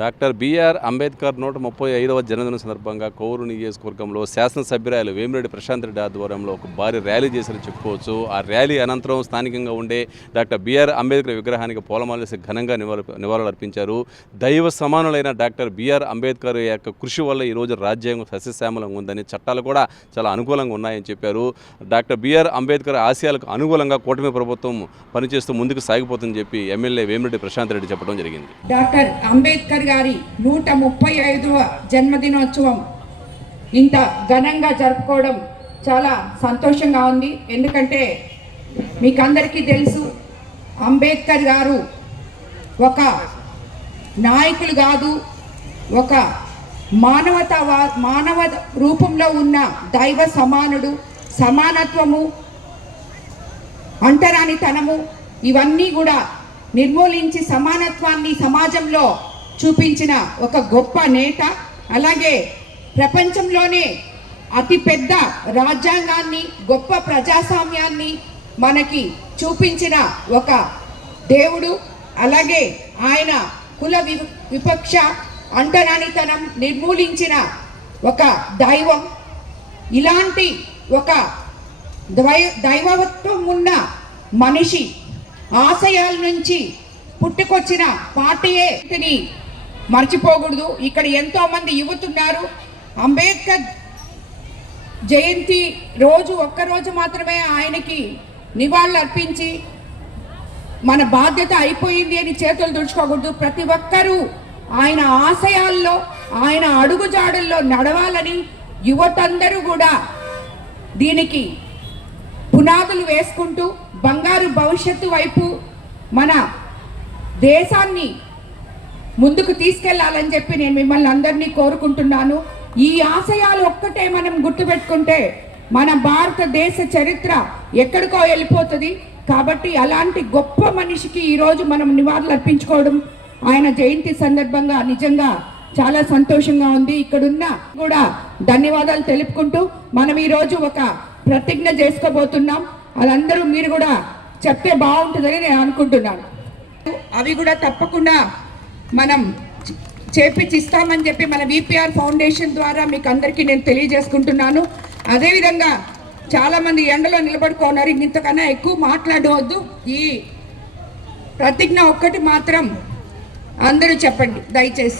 Doctor BR Ambedkar 135వ జన్మదిన సందర్భంగా కోవూరు నియోజకవర్గంలో శాసనసభ్యురాలు వేమిరెడ్డి ప్రశాంత్ రెడ్డి ఆధ్వర్యంలో ఒక భారీ ర్యాలీ చేశారని చెప్పుకోవచ్చు. ఆ ర్యాలీ అనంతరం స్థానికంగా ఉండే డాక్టర్ బిఆర్ అంబేద్కర్ విగ్రహానికి పూలమాలేసి ఘనంగా నివాళులు అర్పించారు. దైవ సమానులైన డాక్టర్ బిఆర్ అంబేద్కర్ యొక్క కృషి వల్ల ఈరోజు రాజ్యాంగం సస్యశ్యామలంగా ఉందని, చట్టాలు కూడా చాలా అనుకూలంగా ఉన్నాయని చెప్పారు. డాక్టర్ బిఆర్ అంబేద్కర్ ఆశయాలకు అనుకూలంగా కూటమి ప్రభుత్వం పనిచేస్తూ ముందుకు సాగిపోతుందని చెప్పి ఎమ్మెల్యే వేమిరెడ్డి ప్రశాంత్ రెడ్డి చెప్పడం జరిగింది. డాక్టర్ అంబేద్కర్ గారి 135వ జన్మదినోత్సవం ఇంత ఘనంగా జరుపుకోవడం చాలా సంతోషంగా ఉంది. ఎందుకంటే మీకందరికీ తెలుసు, అంబేద్కర్ గారు ఒక నాయకులు కాదు, ఒక మానవ రూపంలో ఉన్న దైవ సమానుడు. సమానత్వము, అంటరానితనము ఇవన్నీ కూడా నిర్మూలించి సమానత్వాన్ని సమాజంలో చూపించిన ఒక గొప్ప నేత. అలాగే ప్రపంచంలోనే అతిపెద్ద రాజ్యాంగాన్ని, గొప్ప ప్రజాస్వామ్యాన్ని మనకి చూపించిన ఒక దేవుడు. అలాగే ఆయన కుల వివక్ష, అంటరానితనం నిర్మూలించిన ఒక దైవం. ఇలాంటి ఒక దైవత్వం ఉన్న మనిషి ఆశయాల నుంచి పుట్టుకొచ్చిన పార్టీని మర్చిపోకూడదు. ఇక్కడ ఎంతో మంది యువతున్నారు. అంబేద్కర్ జయంతి రోజు ఒక్కరోజు మాత్రమే ఆయనకి నివాళులు అర్పించి మన బాధ్యత అయిపోయింది అని చేతులు తుడుచుకోకూడదు. ప్రతి ఒక్కరూ ఆయన ఆశయాల్లో, ఆయన అడుగుజాడల్లో నడవాలని యువతందరూ కూడా దీనికి పునాదులు వేసుకుంటూ బంగారు భవిష్యత్తు వైపు మన దేశాన్ని ముందుకు తీసుకెళ్లాలని చెప్పి నేను మిమ్మల్ని అందరినీ కోరుకుంటున్నాను. ఈ ఆశయాలు ఒక్కటే మనం గుర్తుపెట్టుకుంటే మన భారతదేశ చరిత్ర ఎక్కడికో వెళ్ళిపోతుంది. కాబట్టి అలాంటి గొప్ప మనిషికి ఈరోజు మనం నివాళులు అర్పించుకోవడం ఆయన జయంతి సందర్భంగా నిజంగా చాలా సంతోషంగా ఉంది. ఇక్కడున్న కూడా ధన్యవాదాలు తెలుపుకుంటూ మనం ఈరోజు ఒక ప్రతిజ్ఞ చేసుకోబోతున్నాం. అదందరూ మీరు కూడా చెప్తే బాగుంటుందని నేను అనుకుంటున్నాను. అవి కూడా తప్పకుండా మనం చేపిస్తామని చెప్పి మన విపిఆర్ ఫౌండేషన్ ద్వారా మీకు అందరికీ నేను తెలియజేసుకుంటున్నాను. అదేవిధంగా చాలామంది ఎండలో నిలబడుకున్నారు. ఇంతకన్నా ఎక్కువ మాట్లాడవద్దు. ఈ ప్రతిజ్ఞ ఒక్కటి మాత్రం అందరూ చెప్పండి దయచేసి.